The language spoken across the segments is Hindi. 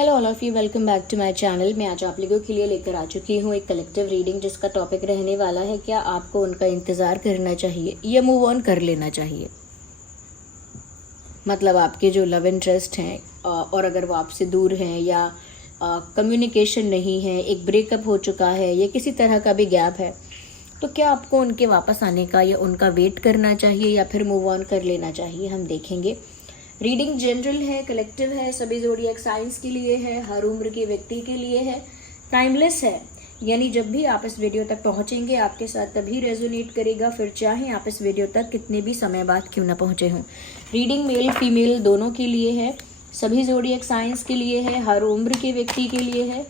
Hello all of you, welcome back to my channel. मैं आज आप लोगों के लिए लेकर आ चुकी हूँ एक कलेक्टिव रीडिंग जिसका टॉपिक रहने वाला है क्या आपको उनका इंतज़ार करना चाहिए या मूव ऑन कर लेना चाहिए। मतलब आपके जो लव इंटरेस्ट हैं और अगर वो आपसे दूर हैं या कम्युनिकेशन नहीं है, एक ब्रेकअप हो चुका है या किसी तरह का भी गैप है, तो क्या आपको उनके वापस आने का या उनका वेट करना चाहिए या फिर मूव ऑन कर लेना चाहिए, हम देखेंगे। रीडिंग जनरल है, कलेक्टिव है, सभी ज़ोडिएक साइंस के लिए है, हर उम्र के व्यक्ति के लिए है, टाइमलेस है। यानी जब भी आप इस वीडियो तक पहुंचेंगे आपके साथ तभी रेजोनेट करेगा, फिर चाहे आप इस वीडियो तक कितने भी समय बाद क्यों ना पहुंचे हों। रीडिंग मेल फीमेल दोनों के लिए है, सभी ज़ोडिएक साइंस के लिए है, हर उम्र के व्यक्ति के लिए है।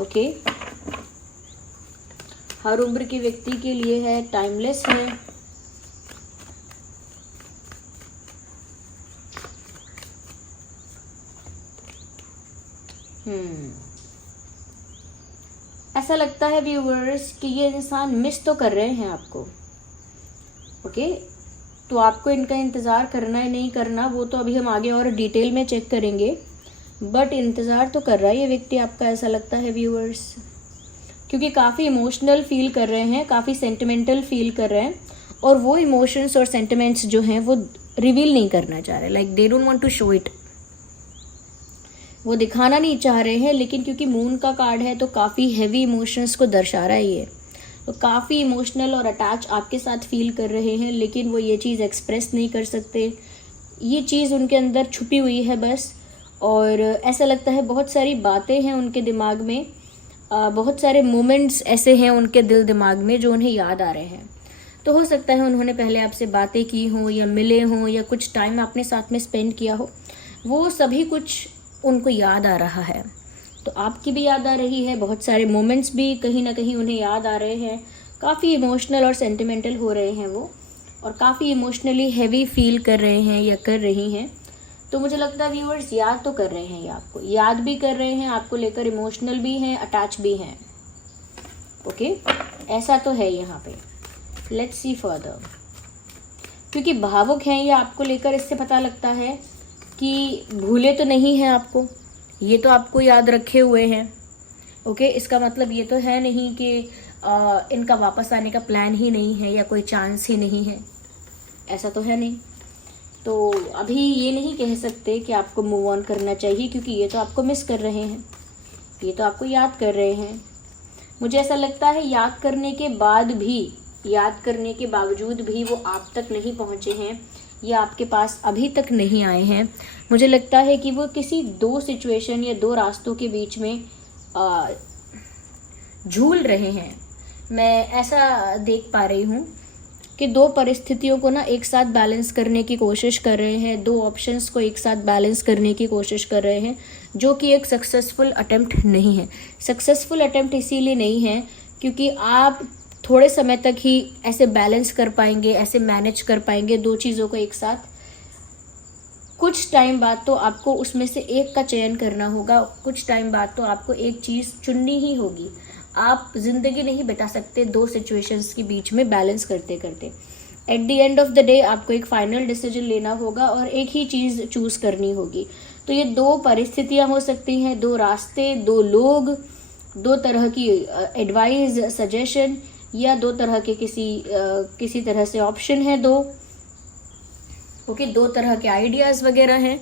ओके, हर उम्र के व्यक्ति के लिए है, टाइमलेस है। ऐसा लगता है व्यूअर्स कि ये इंसान मिस तो कर रहे हैं आपको। ओके, तो आपको इनका इंतज़ार करना है नहीं करना वो तो अभी हम आगे और डिटेल में चेक करेंगे, बट इंतज़ार तो कर रहा है ये व्यक्ति आपका, ऐसा लगता है व्यूअर्स, क्योंकि काफ़ी इमोशनल फील कर रहे हैं, काफ़ी सेंटिमेंटल फील कर रहे हैं और वो इमोशंस और सेंटिमेंट्स जो हैं वो रिवील नहीं करना चाह रहे, like they don't want to show it. वो दिखाना नहीं चाह रहे हैं, लेकिन क्योंकि मून का कार्ड है तो काफ़ी हैवी इमोशंस को दर्शा रहा है ये, तो काफ़ी इमोशनल और अटैच आपके साथ फील कर रहे हैं, लेकिन वो ये चीज़ एक्सप्रेस नहीं कर सकते। ये चीज़ उनके अंदर छुपी हुई है बस, और ऐसा लगता है बहुत सारी बातें हैं उनके दिमाग में, बहुत सारे मोमेंट्स ऐसे हैं उनके दिल दिमाग में जो उन्हें याद आ रहे हैं। तो हो सकता है उन्होंने पहले आपसे बातें की हों या मिले हों या कुछ टाइम आपने साथ में स्पेंड किया हो, वो सभी कुछ उनको याद आ रहा है। तो आपकी भी याद आ रही है, बहुत सारे मोमेंट्स भी कहीं ना कहीं उन्हें याद आ रहे हैं, काफ़ी इमोशनल और सेंटिमेंटल हो रहे हैं वो, और काफ़ी इमोशनली हैवी फील कर रहे हैं या कर रही हैं। तो मुझे लगता है व्यूअर्स याद तो कर रहे हैं, ये आपको याद भी कर रहे हैं, आपको लेकर इमोशनल भी हैं, अटैच भी हैं। ओके, ऐसा तो है यहाँ पे। लेट्स सी फर्दर, क्योंकि भावुक हैं ये आपको लेकर, इससे पता लगता है कि भूले तो नहीं हैं आपको, ये तो आपको याद रखे हुए हैं। ओके, इसका मतलब ये तो है नहीं कि इनका वापस आने का प्लान ही नहीं है या कोई चांस ही नहीं है, ऐसा तो है नहीं। तो अभी ये नहीं कह सकते कि आपको मूव ऑन करना चाहिए, क्योंकि ये तो आपको मिस कर रहे हैं, ये तो आपको याद कर रहे हैं। मुझे ऐसा लगता है याद करने के बाद भी, याद करने के बावजूद भी वो आप तक नहीं पहुँचे हैं या आपके पास अभी तक नहीं आए हैं। मुझे लगता है कि वो किसी दो सिचुएशन या दो रास्तों के बीच में झूल रहे हैं। मैं ऐसा देख पा रही हूँ कि दो परिस्थितियों को ना एक साथ बैलेंस करने की कोशिश कर रहे हैं, दो ऑप्शंस को एक साथ बैलेंस करने की कोशिश कर रहे हैं, जो कि एक सक्सेसफुल अटेम्प्ट नहीं है। सक्सेसफुल अटेम्प्ट इसीलिए नहीं है क्योंकि आप थोड़े समय तक ही ऐसे बैलेंस कर पाएंगे, ऐसे मैनेज कर पाएंगे दो चीज़ों को एक साथ। कुछ टाइम बाद तो आपको उसमें से एक का चयन करना होगा, कुछ टाइम बाद तो आपको एक चीज़ चुननी ही होगी। आप जिंदगी नहीं बिता सकते दो सिचुएशंस के बीच में बैलेंस करते करते। At the end of the day आपको एक फाइनल डिसीजन लेना होगा और एक ही चीज़ चूज़ करनी होगी। तो ये दो परिस्थितियाँ हो सकती हैं, दो रास्ते, दो लोग, दो तरह की एडवाइस, सजेशन, या दो तरह के किसी तरह से ऑप्शन है दो। ओके, दो तरह के आइडियाज़ वगैरह हैं।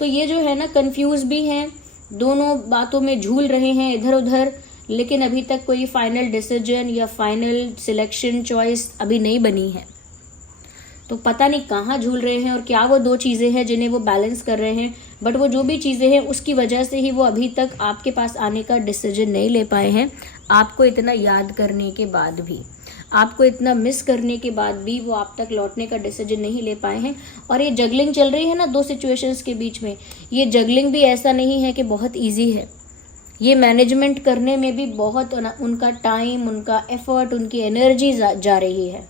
तो ये जो है ना, कंफ्यूज भी हैं, दोनों बातों में झूल रहे हैं इधर उधर, लेकिन अभी तक कोई फाइनल डिसीजन या फाइनल सिलेक्शन चॉइस अभी नहीं बनी है। तो पता नहीं कहाँ झूल रहे हैं और क्या वो दो चीज़ें हैं जिन्हें वो बैलेंस कर रहे हैं, बट वो जो भी चीज़ें हैं उसकी वजह से ही वो अभी तक आपके पास आने का डिसीजन नहीं ले पाए हैं। आपको इतना याद करने के बाद भी, आपको इतना मिस करने के बाद भी वो आप तक लौटने का डिसीजन नहीं ले पाए हैं। और ये जगलिंग चल रही है ना दो सिचुएशंस के बीच में, ये जगलिंग भी ऐसा नहीं है कि बहुत ईजी है। ये मैनेजमेंट करने में भी बहुत उनका टाइम, उनका एफर्ट, उनकी एनर्जी जा रही है।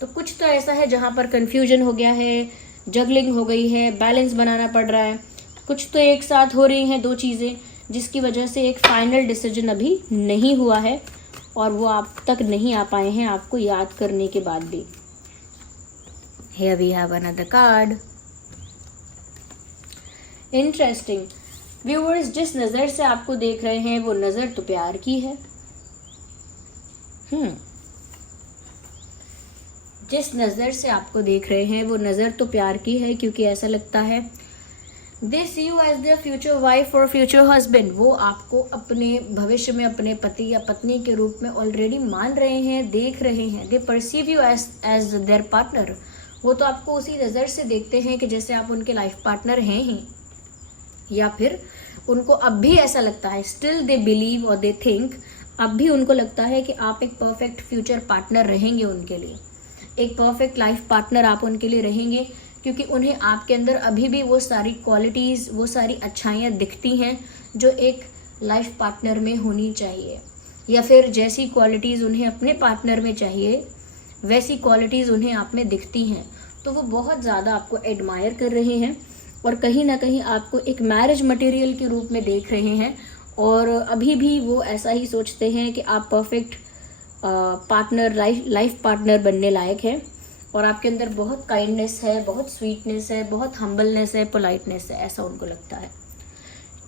तो कुछ तो ऐसा है जहाँ पर कन्फ्यूजन हो गया है, जगलिंग हो गई है, बैलेंस बनाना पड़ रहा है, कुछ तो एक साथ हो रही हैं दो चीज़ें, जिसकी वजह से एक फाइनल डिसीजन अभी नहीं हुआ है और वो आप तक नहीं आ पाए हैं आपको याद करने के बाद भी। Here we have another card. Interesting viewers, जिस नज़र से आपको देख रहे हैं वो नज़र तो प्यार की है। जिस नज़र से आपको देख रहे हैं वो नज़र तो प्यार की है, क्योंकि ऐसा लगता है they see you as their future wife और फ्यूचर हस्बैंड। वो आपको अपने भविष्य में अपने पति या पत्नी के रूप में ऑलरेडी मान रहे हैं, देख रहे हैं। They perceive you as their partner. वो तो आपको उसी नज़र से देखते हैं कि जैसे आप उनके लाइफ पार्टनर हैं ही, या फिर उनको अब भी ऐसा लगता है, स्टिल दे बिलीव और दे थिंक, अब भी उनको लगता है कि आप एक परफेक्ट फ्यूचर पार्टनर रहेंगे उनके लिए, एक परफेक्ट लाइफ पार्टनर आप उनके लिए रहेंगे, क्योंकि उन्हें आपके अंदर अभी भी वो सारी क्वालिटीज़, वो सारी अच्छाइयाँ दिखती हैं जो एक लाइफ पार्टनर में होनी चाहिए, या फिर जैसी क्वालिटीज़ उन्हें अपने पार्टनर में चाहिए वैसी क्वालिटीज़ उन्हें आप में दिखती हैं। तो वो बहुत ज़्यादा आपको एडमायर कर रहे हैं और कहीं ना कहीं आपको एक मैरिज मटेरियल के रूप में देख रहे हैं, और अभी भी वो ऐसा ही सोचते हैं कि आप परफेक्ट पार्टनर, लाइफ पार्टनर बनने लायक है, और आपके अंदर बहुत काइंडनेस है, बहुत स्वीटनेस है, बहुत हम्बलनेस है, पोलाइटनेस है, ऐसा उनको लगता है।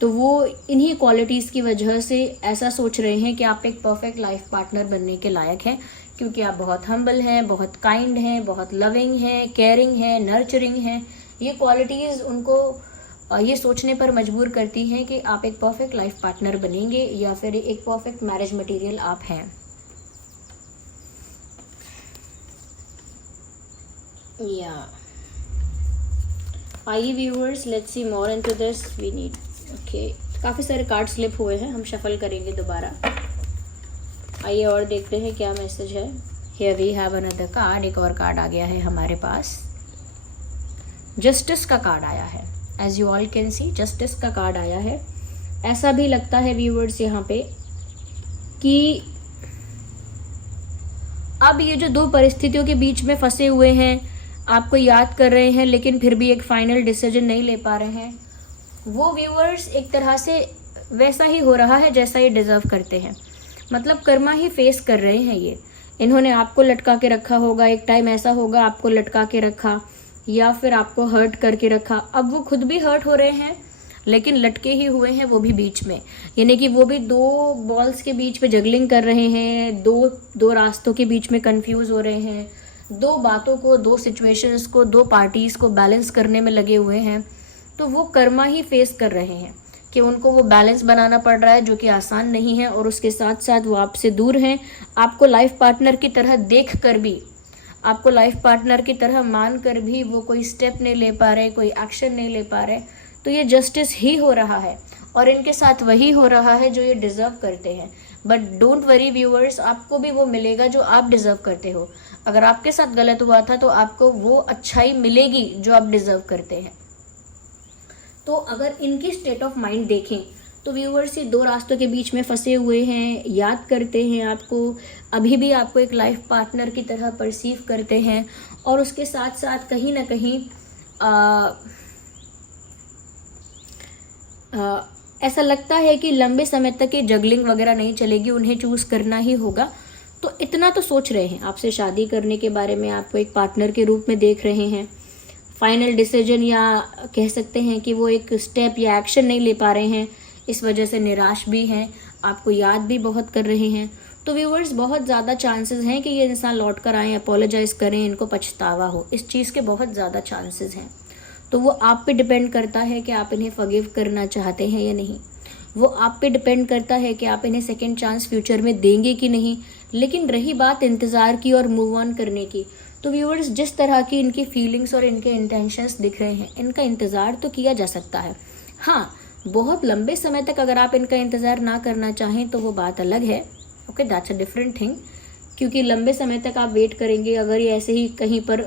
तो वो इन्हीं क्वालिटीज़ की वजह से ऐसा सोच रहे हैं कि आप एक परफेक्ट लाइफ पार्टनर बनने के लायक हैं, क्योंकि आप बहुत हम्बल हैं, बहुत काइंड हैं, बहुत लविंग हैं, केयरिंग हैं, नर्चरिंग हैं। ये क्वालिटीज़ उनको ये सोचने पर मजबूर करती हैं कि आप एक परफेक्ट लाइफ पार्टनर बनेंगे या फिर एक परफेक्ट मैरिज मटेरियल आप हैं। या आइए viewers, let's see more into this. We need okay, काफ़ी सारे कार्ड स्लिप हुए हैं, हम शफल करेंगे दोबारा। आइए और देखते हैं क्या मैसेज है। Here we have another card, एक और कार्ड आ गया है हमारे पास। जस्टिस का कार्ड आया है, as you all can see, justice का कार्ड आया है। ऐसा भी लगता है व्यूअर्स यहाँ पे कि अब ये जो दो परिस्थितियों के बीच में फंसे हुए हैं, आपको याद कर रहे हैं लेकिन फिर भी एक फाइनल डिसीजन नहीं ले पा रहे हैं, वो व्यूअर्स एक तरह से वैसा ही हो रहा है जैसा ये डिजर्व करते हैं। मतलब कर्मा ही फेस कर रहे हैं ये। इन्होंने आपको लटका के रखा होगा, एक टाइम ऐसा होगा आपको लटका के रखा या फिर आपको हर्ट करके रखा। अब वो खुद भी हर्ट हो रहे हैं लेकिन लटके ही हुए हैं वो भी बीच में, यानी कि वो भी दो बॉल्स के बीच में जगलिंग कर रहे हैं, दो रास्तों के बीच में कंफ्यूज हो रहे हैं, दो बातों को, दो सिचुएशंस को, दो पार्टीज को बैलेंस करने में लगे हुए हैं। तो वो कर्मा ही फेस कर रहे हैं कि उनको वो बैलेंस बनाना पड़ रहा है, जो कि आसान नहीं है, और उसके साथ साथ वो आपसे दूर हैं। आपको लाइफ पार्टनर की तरह देख कर भी, आपको लाइफ पार्टनर की तरह मान कर भी वो कोई स्टेप नहीं ले पा रहे, कोई एक्शन नहीं ले पा रहे। तो ये जस्टिस ही हो रहा है और इनके साथ वही हो रहा है जो ये डिजर्व करते हैं। बट डोंट वरी व्यूअर्स, आपको भी वो मिलेगा जो आप डिजर्व करते हो। अगर आपके साथ गलत हुआ था तो आपको वो अच्छाई मिलेगी जो आप डिजर्व करते हैं। तो अगर इनकी स्टेट ऑफ माइंड देखें तो व्यूअर्स ये दो रास्तों के बीच में फंसे हुए हैं, याद करते हैं आपको, अभी भी आपको एक लाइफ पार्टनर की तरह परसीव करते हैं, और उसके साथ साथ कहीं ना कहीं ऐसा लगता है कि लंबे समय तक ये जगलिंग वगैरह नहीं चलेगी, उन्हें चूज़ करना ही होगा। तो इतना तो सोच रहे हैं, आपसे शादी करने के बारे में आपको एक पार्टनर के रूप में देख रहे हैं। फाइनल डिसीजन या कह सकते हैं कि वो एक स्टेप या एक्शन नहीं ले पा रहे हैं, इस वजह से निराश भी हैं, आपको याद भी बहुत कर रहे हैं। तो व्यूअर्स बहुत ज़्यादा चांसेस हैं कि ये इंसान लौट कर आएँ, अपोलोजाइज करें, इनको पछतावा हो, इस चीज़ के बहुत ज़्यादा चांसेस हैं। तो वो आप पे डिपेंड करता है कि आप इन्हें फॉरगिव करना चाहते हैं या नहीं। वो आप पे डिपेंड करता है कि आप इन्हें सेकंड चांस फ्यूचर में देंगे कि नहीं। लेकिन रही बात इंतज़ार की और मूव ऑन करने की, तो व्यूअर्स जिस तरह की इनकी फीलिंग्स और इनके इंटेंशंस दिख रहे हैं, इनका इंतज़ार तो किया जा सकता है। हाँ, बहुत लंबे समय तक अगर आप इनका इंतज़ार ना करना चाहें तो वो बात अलग है। Okay, that's a different thing. क्योंकि लंबे समय तक आप वेट करेंगे, अगर ये ऐसे ही कहीं पर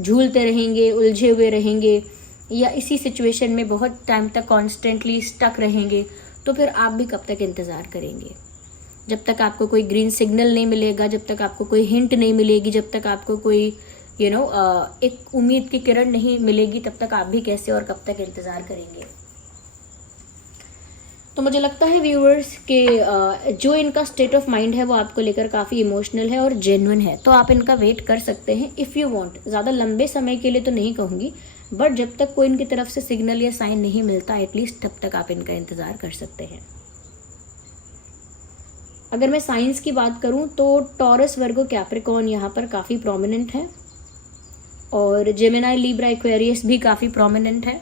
झूलते रहेंगे, उलझे हुए रहेंगे, या इसी सिचुएशन में बहुत टाइम तक कॉन्स्टेंटली स्टक रहेंगे, तो फिर आप भी कब तक इंतज़ार करेंगे? जब तक आपको कोई ग्रीन सिग्नल नहीं मिलेगा, जब तक आपको कोई हिंट नहीं मिलेगी, जब तक आपको कोई एक उम्मीद की किरण नहीं मिलेगी, तब तक आप भी कैसे और कब तक इंतज़ार करेंगे? तो मुझे लगता है व्यूअर्स कि जो इनका स्टेट ऑफ माइंड है वो आपको लेकर काफ़ी इमोशनल है और जेन्युइन है। तो आप इनका वेट कर सकते हैं इफ़ यू वांट। ज़्यादा लंबे समय के लिए तो नहीं कहूँगी, बट जब तक कोई इनकी तरफ से सिग्नल या साइन नहीं मिलता, एटलीस्ट तब तक आप इनका इंतज़ार कर सकते हैं। अगर मैं साइंस की बात करूं तो टॉरस, वर्गो, कैप्रिकॉर्न यहाँ पर काफ़ी प्रोमिनेंट है, और जेमिनाई, लिब्रा, एक्वेरियस भी काफ़ी प्रोमिनेंट है।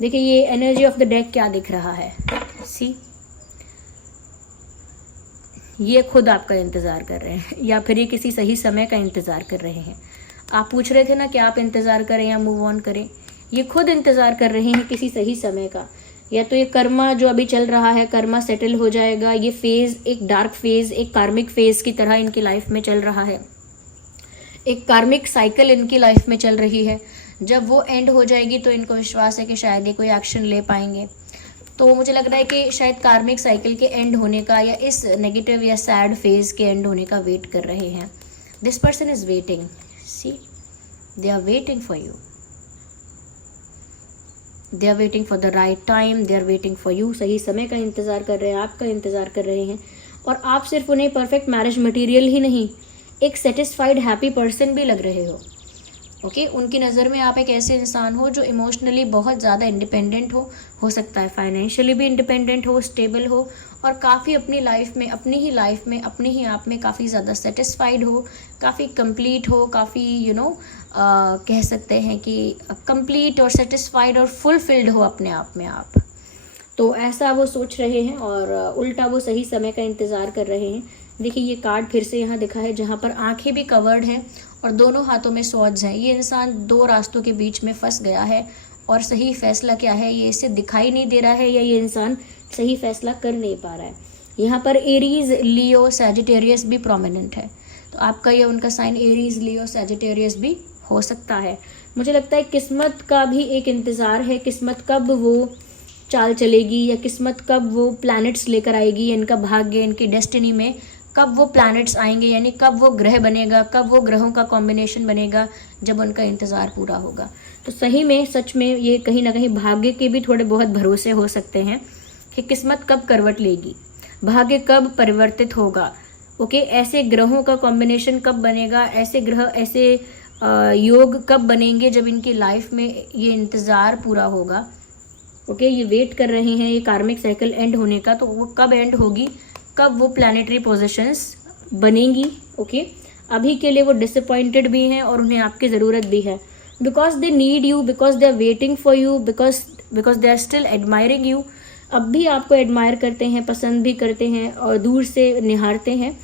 देखिए ये एनर्जी ऑफ द डेक क्या दिख रहा है, सी, ये खुद आपका इंतज़ार कर रहे हैं, या फिर ये किसी सही समय का इंतज़ार कर रहे हैं। आप पूछ रहे थे ना कि आप इंतज़ार करें या मूव ऑन करें, ये खुद इंतज़ार कर रहे हैं किसी सही समय का। या तो ये कर्मा जो अभी चल रहा है, कर्मा सेटल हो जाएगा, ये फेज़ एक डार्क फेज़, एक कार्मिक फेज़ की तरह इनकी लाइफ में चल रहा है, एक कार्मिक साइकिल इनकी लाइफ में चल रही है। जब वो एंड हो जाएगी तो इनको विश्वास है कि शायद ये कोई एक्शन ले पाएंगे। तो मुझे लग रहा है कि शायद कार्मिक साइकिल के एंड होने का, या इस नेगेटिव या सैड फेज के एंड होने का वेट कर रहे हैं। This person is waiting, see, they are waiting for you, they are waiting for the right time, they are waiting for you. सही समय का इंतज़ार कर रहे हैं, आपका इंतज़ार कर रहे हैं। और आप सिर्फ उन्हें परफेक्ट मैरिज मटेरियल ही नहीं, एक सेटिस्फाइड हैप्पी पर्सन भी लग रहे हो। ओके, उनकी नज़र में आप एक ऐसे इंसान हो जो इमोशनली बहुत ज़्यादा इंडिपेंडेंट हो सकता है फाइनेंशियली भी इंडिपेंडेंट हो, स्टेबल हो, और काफ़ी अपनी लाइफ में, अपनी ही लाइफ में, अपने ही आप में काफ़ी ज़्यादा सेटिस्फाइड हो, काफ़ी कंप्लीट हो, काफ़ी कह सकते हैं कि कंप्लीट और सेटिस्फाइड और फुलफिल्ड हो अपने आप में आप। तो ऐसा वो सोच रहे हैं, और उल्टा वो सही समय का इंतज़ार कर रहे हैं। देखिए ये कार्ड फिर से यहाँ दिखा है जहाँ पर आंखें भी कवर्ड हैं और दोनों हाथों में स्वॉर्ड्स हैं। ये इंसान दो रास्तों के बीच में फंस गया है, और सही फैसला क्या है ये इसे दिखाई नहीं दे रहा है, या ये इंसान सही फैसला कर नहीं पा रहा है। यहाँ पर एरीज, लियो, सैजिटेरियस भी प्रोमिनेंट है, तो आपका ये उनका साइन एरीज, लियो, सैजिटेरियस भी हो सकता है। मुझे लगता है किस्मत का भी एक इंतज़ार है, किस्मत कब वो चाल चलेगी, या किस्मत कब वो प्लैनेट्स लेकर आएगी, इनका भाग्य, इनकी डेस्टिनी में कब वो प्लैनेट्स आएंगे, यानी कब वो ग्रह बनेगा, कब वो ग्रहों का कॉम्बिनेशन बनेगा, जब उनका इंतज़ार पूरा होगा। तो सही में, सच में ये कहीं ना कहीं भाग्य के भी थोड़े बहुत भरोसे हो सकते हैं कि किस्मत कब करवट लेगी, भाग्य कब परिवर्तित होगा। ओके, ऐसे ग्रहों का कॉम्बिनेशन कब बनेगा, ऐसे ग्रह, ऐसे योग कब बनेंगे जब इनकी लाइफ में ये इंतज़ार पूरा होगा। ओके, ये वेट कर रहे हैं ये कार्मिक साइकिल एंड होने का, तो वो कब एंड होगी, कब वो प्लैनेटरी पोजीशंस बनेंगी। ओके, अभी के लिए वो डिसअपॉइंटेड भी हैं और उन्हें आपकी ज़रूरत भी है, because they need you, because they are waiting for you, because they are still admiring you. अब भी आपको एडमायर करते हैं, पसंद भी करते हैं, और दूर से निहारते हैं,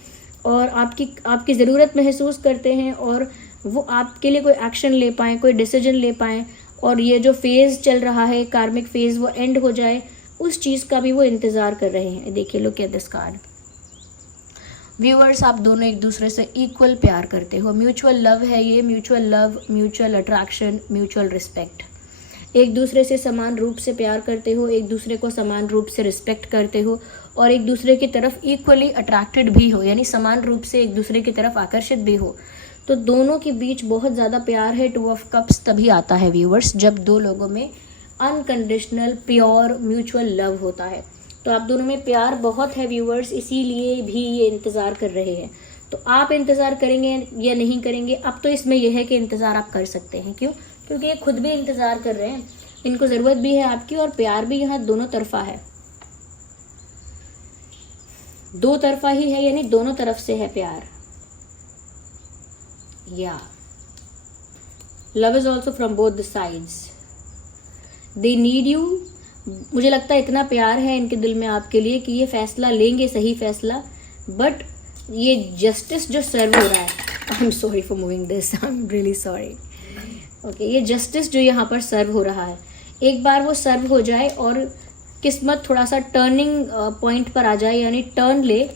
और आपकी ज़रूरत महसूस करते हैं, और वो आपके लिए कोई एक्शन ले पाएँ, कोई डिसीजन ले पाएँ, और ये जो फेज़ चल रहा है कार्मिक फेज़ वो एंड हो जाए, उस चीज़ का भी वो इंतज़ार कर रहे हैं। देखिए, look at this card. Viewers, आप दोनों एक दूसरे से इक्वल प्यार करते हो, म्यूचुअल लव है ये, mutual love, mutual attraction, mutual respect. एक दूसरे से समान रूप से प्यार करते हो, एक दूसरे को समान रूप से रिस्पेक्ट करते हो, और एक दूसरे की तरफ इक्वली अट्रैक्टेड भी हो, यानी समान रूप से एक दूसरे की तरफ आकर्षित भी हो। तो दोनों के बीच बहुत ज़्यादा प्यार है। 2 ऑफ कप्स तभी आता है व्यूअर्स जब दो लोगों में अनकंडीशनल, प्योर, म्यूचुअल लव होता है। तो आप दोनों में प्यार बहुत है व्यूअर्स, इसीलिए भी ये इंतज़ार कर रहे हैं। तो आप इंतज़ार करेंगे या नहीं करेंगे, अब तो इसमें यह है कि इंतज़ार आप कर सकते हैं। क्यों? क्योंकि ये खुद भी इंतज़ार कर रहे हैं, इनको ज़रूरत भी है आपकी, और प्यार भी यहाँ दोनों तरफा है, 2 तरफा ही है, यानी दोनों तरफ से है प्यार। या love is also from both the sides, they need you. मुझे लगता है इतना प्यार है इनके दिल में आपके लिए कि ये फैसला लेंगे, सही फैसला। बट ये जस्टिस जो सर्व हो रहा है, I am sorry for moving this, I am really sorry. Okay, ये जस्टिस जो यहाँ पर सर्व हो रहा है, एक बार वो सर्व हो जाए और किस्मत थोड़ा सा टर्निंग पॉइंट पर आ जाए, यानी टर्न ले,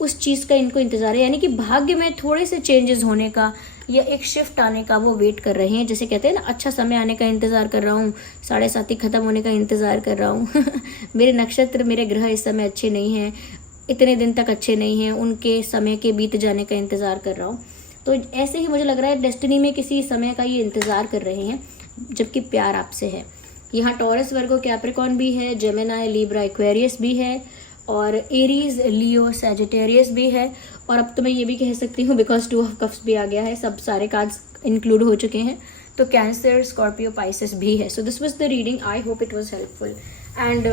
उस चीज़ का इनको इंतज़ार है। यानी कि भाग्य में थोड़े से चेंजेस होने का या एक शिफ्ट आने का वो वेट कर रहे हैं। जैसे कहते हैं ना, अच्छा समय आने का इंतज़ार कर रहा हूँ, 7:30 ख़त्म होने का इंतज़ार कर रहा हूँ मेरे नक्षत्र, मेरे ग्रह इस समय अच्छे नहीं हैं, इतने दिन तक अच्छे नहीं हैं, उनके समय के बीत जाने का इंतज़ार कर रहा हूँ। तो ऐसे ही मुझे लग रहा है डेस्टिनी में किसी समय का ये इंतज़ार कर रहे हैं, जबकि प्यार आपसे है। यहाँ टॉरस, वर्गो, कैप्रिकॉर्न भी है, जेमिनाई, लिब्रा, एक्वेरियस भी है, और एरीज, लियो, सैजिटेरियस भी है। और अब तो मैं ये भी कह सकती हूँ, बिकॉज 2 ऑफ कप्स भी आ गया है, सब सारे कार्ड्स इंक्लूड हो चुके हैं, तो कैंसर, स्कॉर्पियो, पाइसेस भी है. So this was the reading. I hope it was helpful and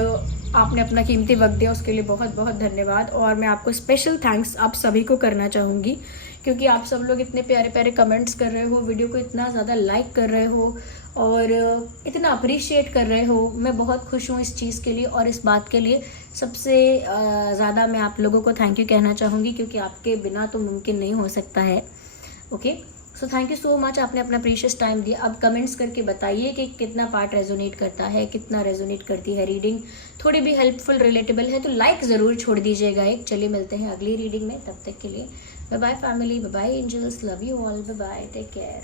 आपने अपना कीमती वक्त दिया उसके लिए बहुत बहुत धन्यवाद. और मैं आपको स्पेशल थैंक्स आप सभी को करना चाहूँगी क्योंकि आप सब लोग इतने प्यारे प्यारे कमेंट्स कर रहे हो, वीडियो को इतना ज़्यादा लाइक कर रहे हो और इतना अप्रिशिएट कर रहे हो. मैं बहुत खुश हूँ इस चीज़ के लिए और इस बात के लिए. सबसे ज़्यादा मैं आप लोगों को थैंक यू कहना चाहूँगी क्योंकि आपके बिना तो मुमकिन नहीं हो सकता है. Okay, so thank you so much. आपने अपना प्रीशियस टाइम दिया. अब कमेंट्स करके बताइए कि कितना पार्ट रेजोनेट करता है, कितना रेजोनेट करती है रीडिंग. थोड़ी भी हेल्पफुल, रिलेटेबल है तो लाइक ज़रूर छोड़ दीजिएगा एक. चलिए मिलते हैं अगली रीडिंग में. तब तक के लिए bye bye family, bye bye angels, love you all, bye bye, take care.